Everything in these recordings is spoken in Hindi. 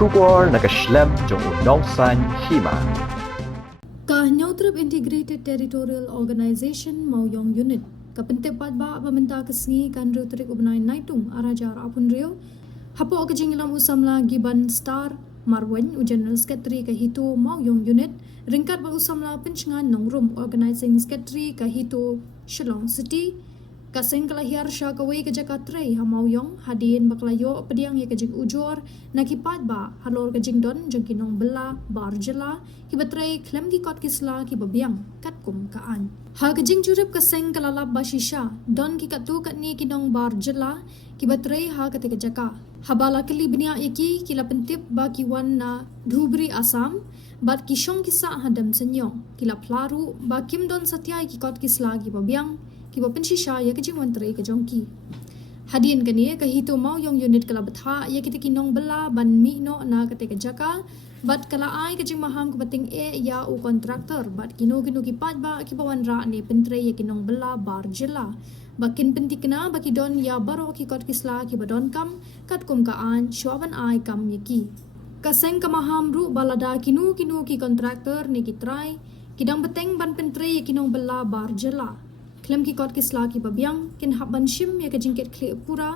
Syukur nakaslem jong unongsan hima. Kahnyaw Integrated Territorial Organization Mauyong Unit kapentepad ba pamenta kesngi kanru trik ubnai naitung arajar apun rio hapo kejingilam usamla giban star marwen general secretary kahito Mauyong Unit ringkat ba usamla pencengan nongrum organizing secretary kahito Shillong City kaseng kelahiar syakawe ke Jakarta ha Mauyong hadin baklayo pediang ye kejing ujor nakipat ba halor kejing don jengkinong bela barjela kibatrai klem ki kot kisla ki babiang katkum kaan ha kejing curip kaseng kelalap basisha don ki katu katni kinong barjela kibatrai ha kate kejaka habala keli benia yeki kila pentip ba kiwan na Dhubri Assam bat kishong kisa hadam senyong kila plaru ba kim don satya ki kot kisla ki babiang kiba pensisha ya kejing wantre ke jongki hadin kani kahito Mauyong Unit kala batha ya kita kinong bela ban mi no na kate ke jaka bat kala ai kejing maham ke bating ya u kontraktor bat kino ki pat ba ki bawan ra ne pentre ya kinong bela barjela bakin pentikna baki don ya baro ki kot kisla ki badon kam kat kum kaan shwaban ai kam yeki kaseng kamaham ru balada kinu ki kontraktor ne ki try kidang beteng ban pentre ya kinong bela barjela klem ki kot kisla ki babiang kin haban shim ya kejing ket kle pura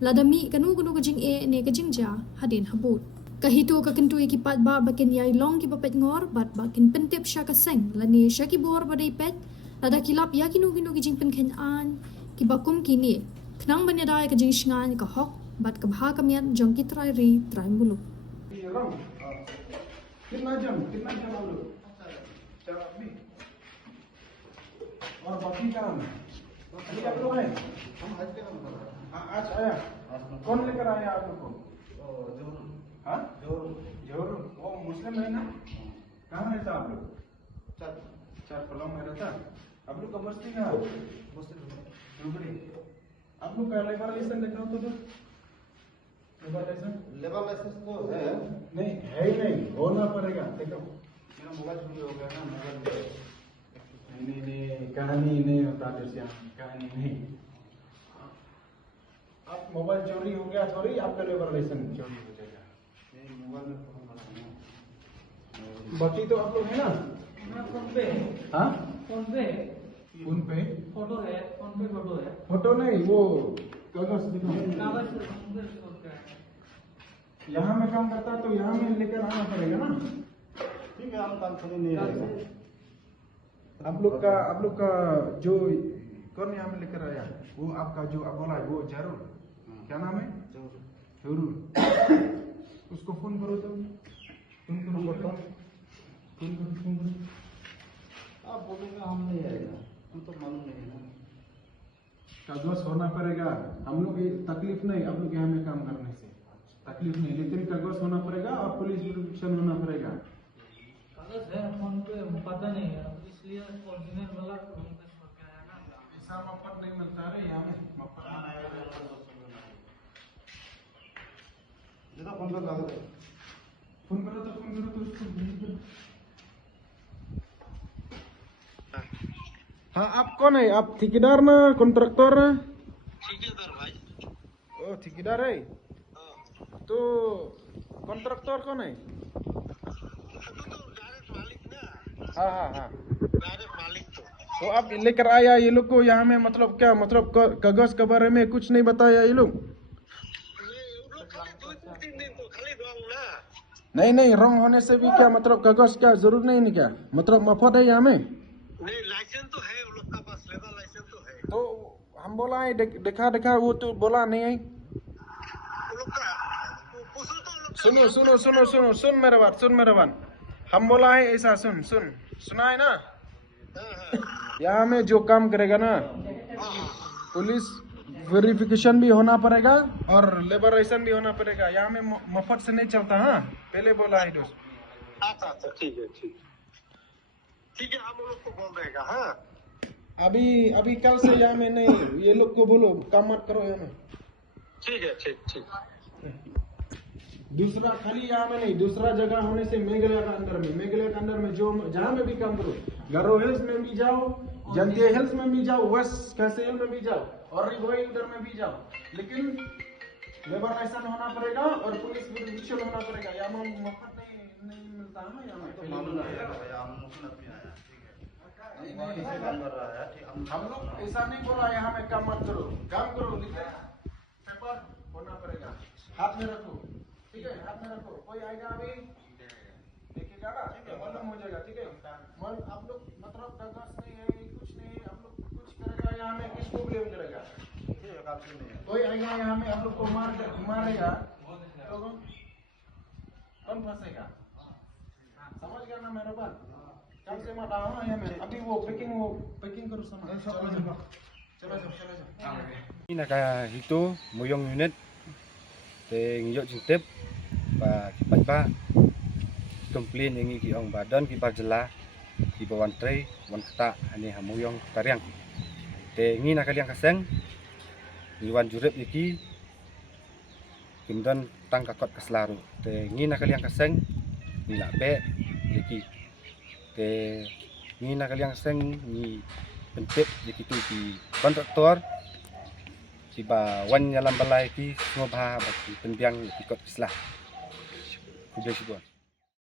ladami kanu kejing ne kejing ja hadin habut kahito ka kentu ki pat ba bakin yai long ki papet ngor bat bakin pentep sha ka seng lani sha ki bor badai pet lada kilap ya kinu kejing pen khen an ki bakum kini knang banya dai kejing shngan ka hok bat ka bha kamian jong ki trai mulu कितना जम हम लोग चार आदमी और बाकी काम अभी आप लोग हैं हम आज के काम कर रहे हैं आज आया कौन लेकर आया आप लोग को जरूर हाँ जरूर वो मुस्लिम है ना कहाँ रहता आप लोग चार फलों में रहता आप लोग का बस्ती कहाँ धुबरी आप लोग का लेबर लाइसेंस दिखाओ तो लेबर लाइसेंस तो है नहीं है ही नहीं होना पड़ेगा देखो मेरा मोबाइल चोरी हो गया ना मोबाइल नहीं कहानी नहीं होता जैसे कहानी नहीं आप मोबाइल चोरी हो गया थोड़ी आपका लेबर लाइसेंस चोरी हो जाएगा नहीं मोबाइल में फोन बना है बाकी तो आप लोग है ना फोन पे हाँ फोन पे उन पे फोटो है फोन पे फोटो है फोटो नहीं वो कागज दिखाओ कागज पे फोन पे होता है यहाँ में काम करता तो यहाँ में लेकर आना पड़ेगा ना ठीक है हम काम छोड़े नहीं रहेगा आप लोग का जो कौन यहाँ में लेकर आया वो आपका जो आप बोला है वो जरूर क्या नाम है जरूर उसको फोन करो तो फोन करो आप बोलेंगे हम नहीं आएगा हम तो मालूम नहीं है ना कागज होना पड़ेगा हम लोग ये तकलीफ नहीं आप लोग यहाँ में काम करने से तकलीफ नहीं लेकिन कागज होना पड़ेगा और पुलिस वेरिफिकेशन होना पड़ेगा कागज है फोन पे पता नहीं है इसलिए ओरिजिनल वाला फोन पे छोड़ के आया ना ऐसा मफत नहीं मिलता है यहाँ में मफत देखो फोन पे कागज है फोन करो तो उसको भेज दो। हाँ आप कौन है आप ठेकेदार ना कॉन्ट्रैक्टर ठेकेदार भाई ओ ठेकेदार है तो कॉन्ट्रैक्टर कौन है हाँ डायरेक्ट मालिक तो आप लेकर आया ये लोग को यहाँ में मतलब क्या मतलब कागज के बारे में कुछ नहीं बताया ये लोग नहीं रॉन्ग होने से भी क्या मतलब कागज क्या जरूर नहीं क्या मतलब मफत है यहाँ में नहीं लाइसेंस तो है उन लोग का पास लेबर लाइसेंस तो है तो हम बोला है देखा वो तो बोला नहीं है सुन मेरा बात हम बोला है ऐसा सुना है ना यहाँ में जो काम करेगा ना पुलिस वेरिफिकेशन भी होना पड़ेगा और लेबर लाइसेंस भी होना पड़ेगा यहाँ में मफत से नहीं चलता हाँ पहले बोला है दोस्त अच्छा ठीक है हम लोग को बोल देगा हाँ अभी कल से यहाँ में नहीं ये लोग को बोलो काम मत करो यहाँ में ठीक है ठीक दूसरा खाली यहाँ में नहीं दूसरा जगह होने से मेघालय के अंदर में जो जहाँ में भी काम करो गारो हिल्स में भी जाओ जंतिया हिल्स में भी जाओ वेस्ट कैसेल में भी जाओ और रिगोई उधर में भी जाओ लेकिन लेबर लाइसेंस होना पड़ेगा और पुलिस पीछे लगना पड़ेगा, यहाँ मफत नहीं मिलता है ना, यहाँ तो मालूम है भैया, हम मुफ्त नहीं आया, ठीक है, काम कर रहा है, ठीक, हम लोग ऐसा नहीं बोला यहाँ में काम मत करो, काम करो, लिखे पेपर होना पड़ेगा, हाथ में रखो, ठीक है, हाथ में रखो, कोई आएगा अभी देखेगा ना, मालूम हो जाएगा, ठीक है। आप लोग मतलब कागज नहीं है, कुछ नहीं, आप लोग कुछ करेगा यहाँ में, किसको ब्लेम करेगा? कोई आएगा यहाँ में आप लोग को मारेगा तो कौन फंसेगा? समझ गया ना मेरे बात? कल से मत आओ ना यहाँ में, अभी वो पैकिंग करो सामान, चलो जाओ। Ini nak itu Moyong unit te ngiyok jintip ba kipat ba komplain yang ki ong badan ki bajela ki bawan tray wan kata ani ha Moyong tariang te ngi nak kaliang kaseng ni wan jurep iki kimdan tang kakot kaslaru te ngi nak kaliang kaseng ni la be iki te ngi nak kaliang kaseng ni pentip iki tu ki kontraktor Siba wan nyalam balai ki ngobha bagi penbiang ikut islah. Kuda sibuan.